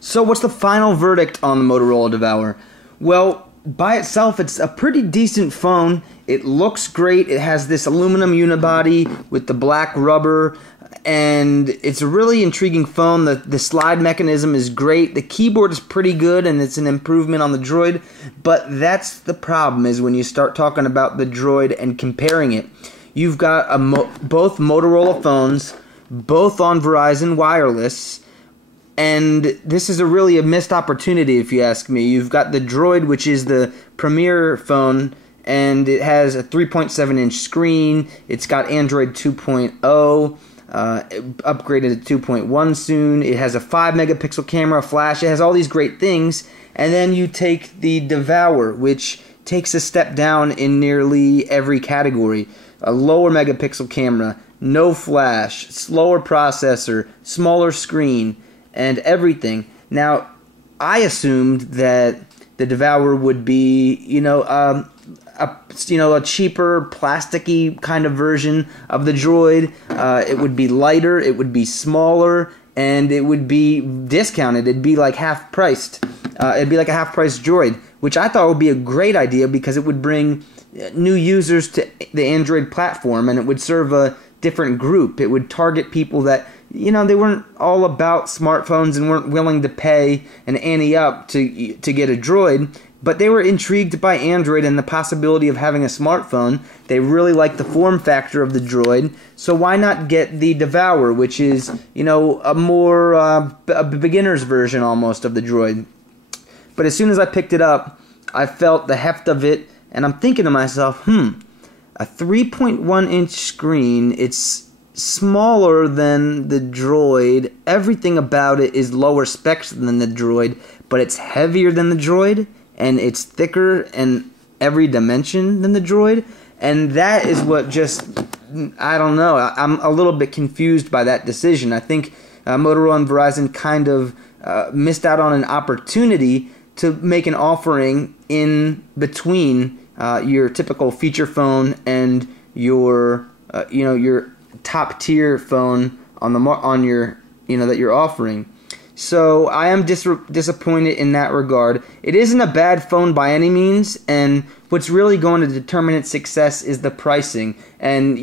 So what's the final verdict on the Motorola Devour? Well, by itself, it's a pretty decent phone. It looks great. It has this aluminum unibody with the black rubber, and it's a really intriguing phone. The slide mechanism is great. The keyboard is pretty good, and it's an improvement on the Droid. But that's the problem, is when you start talking about the Droid and comparing it. You've got both Motorola phones, both on Verizon Wireless, and this is really a missed opportunity, if you ask me. You've got the Droid, which is the premier phone, and it has a 3.7-inch screen. It's got Android 2.0, upgraded to 2.1 soon. It has a 5-megapixel camera, flash. It has all these great things. And then you take the Devour, which takes a step down in nearly every category. A lower megapixel camera, no flash, slower processor, smaller screen, and everything. Now, I assumed that the Devour would be, a cheaper, plasticky kind of version of the Droid. It would be lighter, it would be smaller, and it would be discounted. It'd be like half-priced. It'd be like a half-priced Droid, which I thought would be a great idea because it would bring new users to the Android platform, and it would serve a different group. It would target people that, they weren't all about smartphones and weren't willing to pay an ante up to get a Droid, but they were intrigued by Android and the possibility of having a smartphone. They really liked the form factor of the Droid, so why not get the Devour, which is, a more a beginner's version almost of the Droid. But as soon as I picked it up, I felt the heft of it, and I'm thinking to myself, a 3.1-inch screen, it's smaller than the Droid. Everything about it is lower specs than the Droid, but it's heavier than the Droid, and it's thicker in every dimension than the Droid, and that is what just, I don't know, I'm a little bit confused by that decision. I think Motorola and Verizon kind of missed out on an opportunity to make an offering in between your typical feature phone and your your top tier phone on your that you're offering. So I am disappointed in that regard. It isn't a bad phone by any means, and what's really going to determine its success is the pricing. And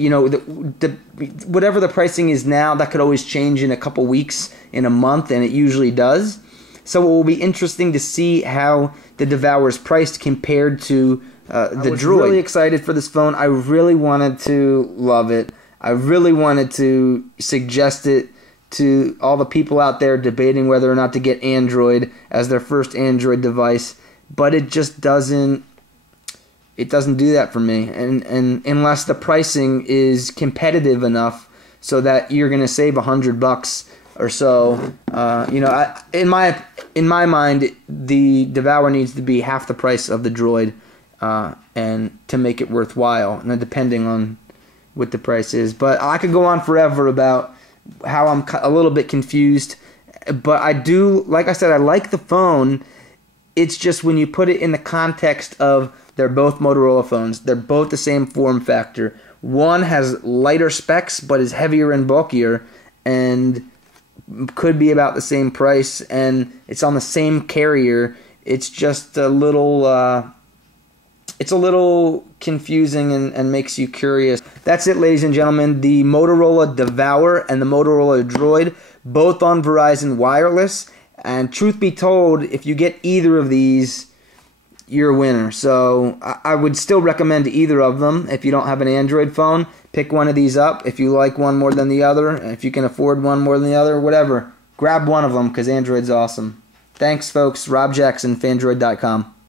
whatever the pricing is now, that could always change in a couple weeks, in a month, and it usually does. So it will be interesting to see how the Devour is priced compared to the Droid. I was really excited for this phone. I really wanted to love it. I really wanted to suggest it to all the people out there debating whether or not to get Android as their first Android device, but it just doesn't do that for me. And unless the pricing is competitive enough so that you're going to save $100 or so, in my mind, the Devour needs to be half the price of the Droid, and to make it worthwhile, and depending on what the price is. But I could go on forever about how I'm a little bit confused, but I do, like I said, I like the phone. It's just when you put it in the context of they're both Motorola phones, they're both the same form factor. One has lighter specs but is heavier and bulkier and could be about the same price, and it's on the same carrier. It's just a little confusing and makes you curious. That's it, ladies and gentlemen. The Motorola Devour and the Motorola Droid, both on Verizon Wireless. And truth be told, if you get either of these, you're a winner. So I would still recommend either of them. If you don't have an Android phone, pick one of these up. If you like one more than the other, if you can afford one more than the other, whatever, grab one of them because Android's awesome. Thanks, folks. Rob Jackson, Fandroid.com.